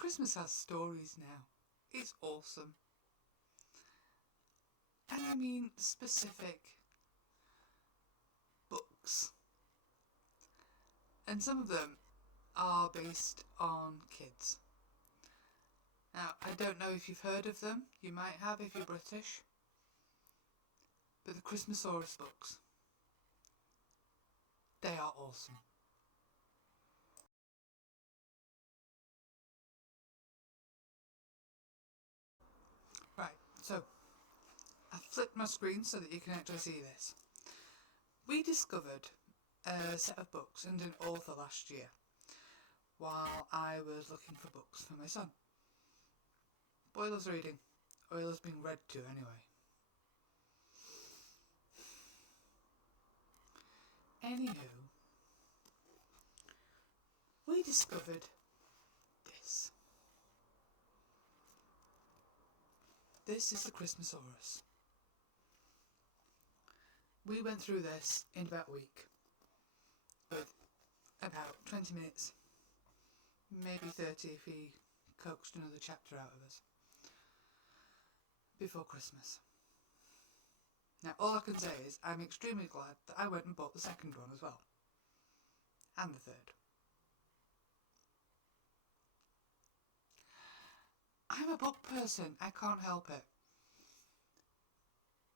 Christmas has stories now. It's awesome. And I mean specific books. And some of them are based on kids. Now, I don't know if you've heard of them. You might have if you're British. But the Christmasaurus books, they are awesome. Right, so I've flipped my screen so that you can actually see this. We discovered a set of books and an author last year while I was looking for books for my son. Boy loves reading, or he loves being read to anyway. Anywho, we discovered this. This is the Christmasaurus. We went through this in about a week, with about 20 minutes, maybe 30 if he coaxed another chapter out of us, before Christmas. Now, all I can say is I'm extremely glad that I went and bought the second one as well, and the third. I'm a book person, I can't help it.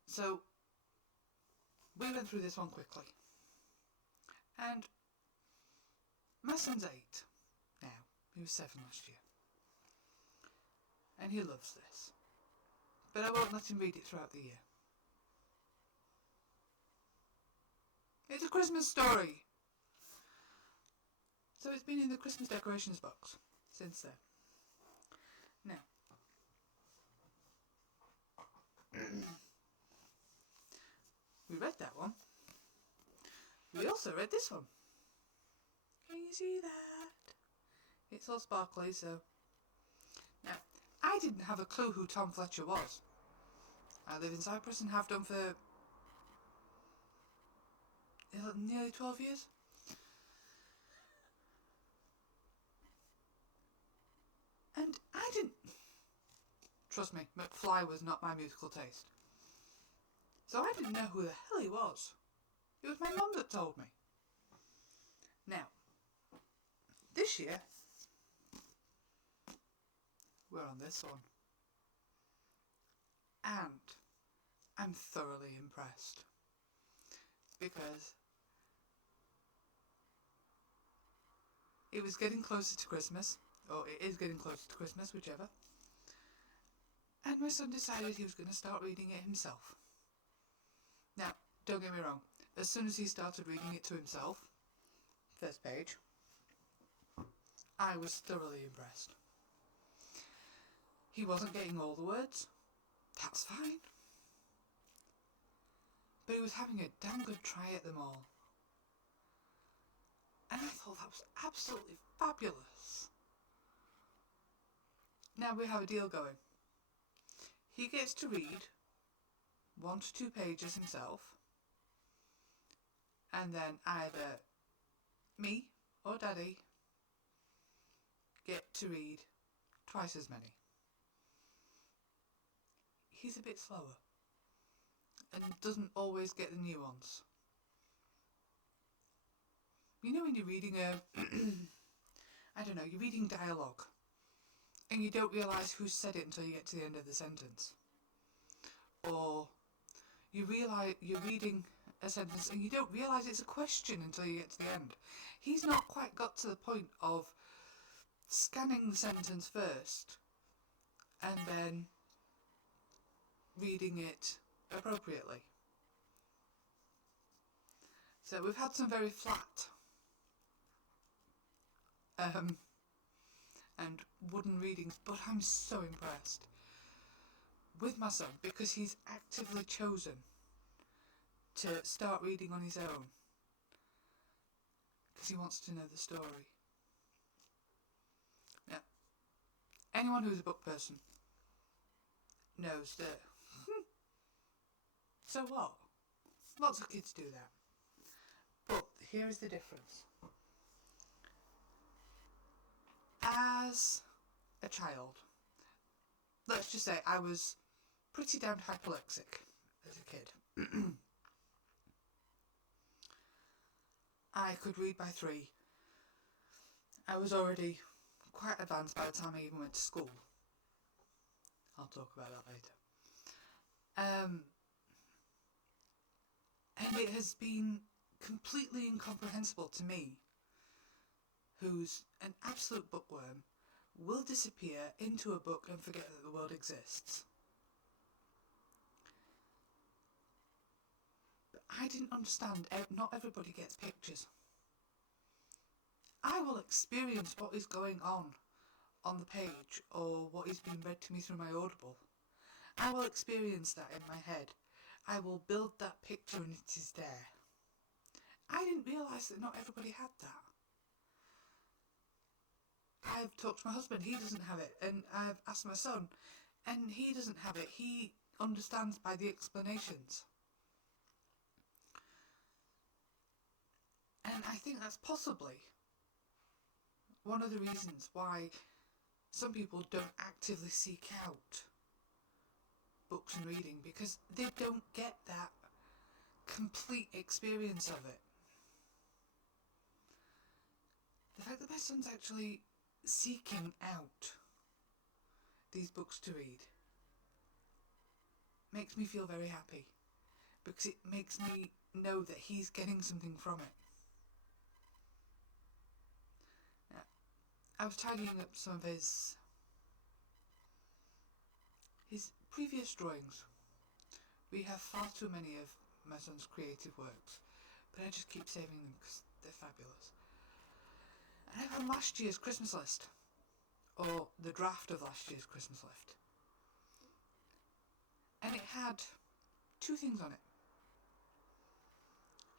So, we went through this one quickly. And my son's 8 now. He was 7 last year. And he loves this. But I won't let him read it throughout the year. It's a Christmas story. So it's been in the Christmas decorations box since then. Now, we read that one. We also read this one. Can you see that? It's all sparkly, so... Now, I didn't have a clue who Tom Fletcher was. I live in Cyprus and have done for nearly 12 years. And I didn't... Trust me, McFly was not my musical taste. So I didn't know who the hell he was. It was my mum that told me. Now, this year, we're on this one. And I'm thoroughly impressed. Because it was getting closer to Christmas, or it is getting closer to Christmas, whichever. And my son decided he was going to start reading it himself. Now, don't get me wrong, as soon as he started reading it to himself, first page, I was thoroughly impressed. He wasn't getting all the words, that's fine. But he was having a damn good try at them all. And I thought that was absolutely fabulous. Now we have a deal going. He gets to read 1 to 2 pages himself, and then either me or Daddy get to read twice as many. He's a bit slower and doesn't always get the nuance. You know when you're reading you're reading dialogue and you don't realise who said it until you get to the end of the sentence. Or you realise you're reading a sentence and you don't realise it's a question until you get to the end. He's not quite got to the point of scanning the sentence first and then reading it appropriately. So we've had some very flat and wooden readings, but I'm so impressed with my son because he's actively chosen to start reading on his own because he wants to know the story. Now, anyone who's a book person knows that so what? Lots of kids do that. But here is the difference. As child, let's just say I was pretty damn hyperlexic as a kid. I could read by 3. I was already quite advanced by the time I even went to school. I'll talk about that later. And it has been completely incomprehensible to me, who's an absolute bookworm, will disappear into a book and forget that the world exists. But I didn't understand, not everybody gets pictures. I will experience what is going on the page or what is being read to me through my Audible. I will experience that in my head. I will build that picture and it is there. I didn't realise that not everybody had that. I've talked to my husband, he doesn't have it, and I've asked my son, and he doesn't have it. He understands by the explanations. And I think that's possibly one of the reasons why some people don't actively seek out books and reading, because they don't get that complete experience of it. The fact that my son's actually seeking out these books to read makes me feel very happy, because it makes me know that he's getting something from it. Now, I was tidying up some of his previous drawings. We have far too many of my son's creative works, but I just keep saving them because they're fabulous. And I found last year's Christmas list, or the draft of last year's Christmas list, and it had 2 things on it.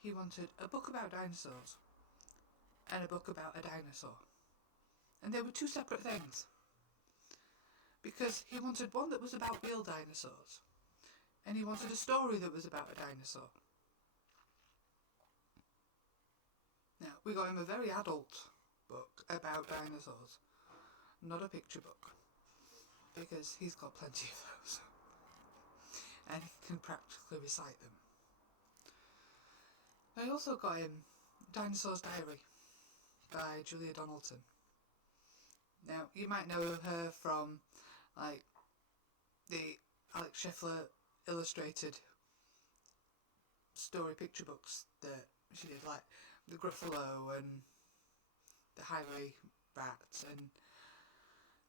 He wanted a book about dinosaurs and a book about a dinosaur, and they were 2 separate things, because he wanted one that was about real dinosaurs and he wanted a story that was about a dinosaur. Now, we got him a very adult book about dinosaurs, not a picture book, because he's got plenty of those and he can practically recite them. I also got him Dinosaur's Diary by Julia Donaldson. Now, you might know her from like the Alex Scheffler illustrated story picture books that she did, like the Gruffalo and the Highway Rat and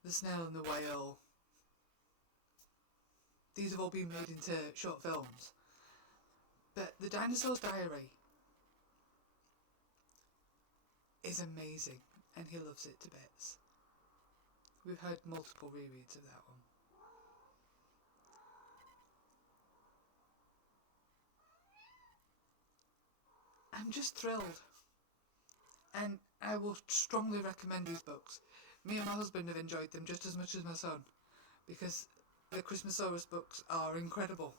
the Snail and the Whale. These have all been made into short films. But the Dinosaur's Diary is amazing and he loves it to bits. We've had multiple rereads of that one. I'm just thrilled, and I will strongly recommend these books. Me and my husband have enjoyed them just as much as my son, because the Christmasaurus books are incredible,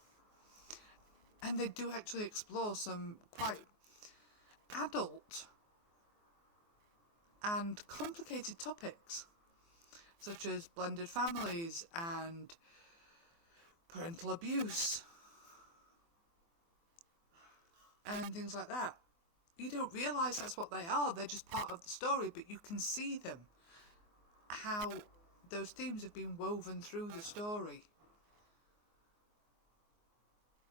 and they do actually explore some quite adult and complicated topics, such as blended families and parental abuse and things like that. You don't realise that's what they are, they're just part of the story, but you can see them, how those themes have been woven through the story.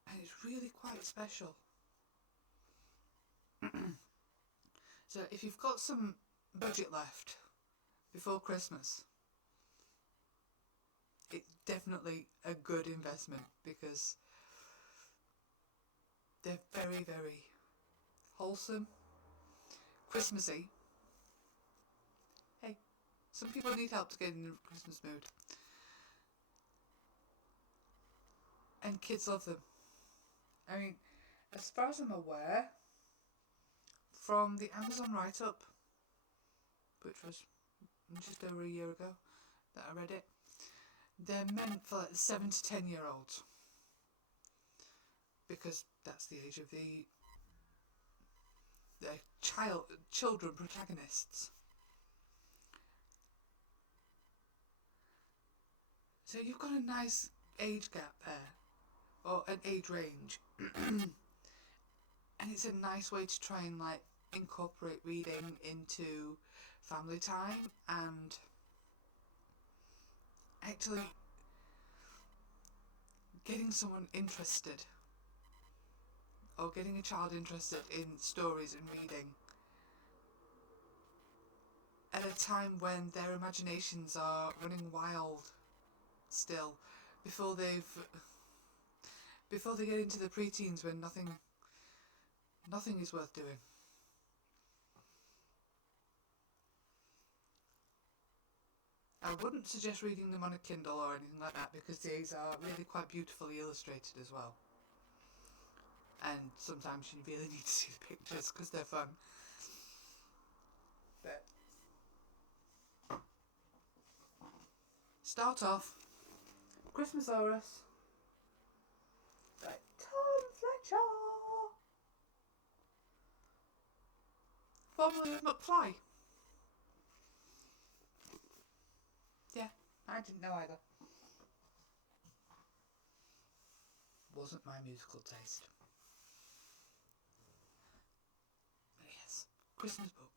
And it's really quite special. So if you've got some budget left before Christmas, it's definitely a good investment, because they're very, very wholesome, Christmassy. Hey, some people need help to get in the Christmas mood. And kids love them. I mean, as far as I'm aware, from the Amazon write-up, which was just over a year ago that I read it, they're meant for like 7 to 10 year olds, because that's the age of the children protagonists. So you've got a nice age gap there, or an age range. And it's a nice way to try and like incorporate reading into family time and actually getting someone interested, or getting a child interested in stories and reading at a time when their imaginations are running wild still, before they get into the preteens when nothing is worth doing. I wouldn't suggest reading them on a Kindle or anything like that, because these are really quite beautifully illustrated as well. And sometimes you really need to see the pictures because they're fun. But start off Christmasaurus by Tom Fletcher, formerly of McFly. Yeah, I didn't know either. Wasn't my musical taste. But yes, Christmas book.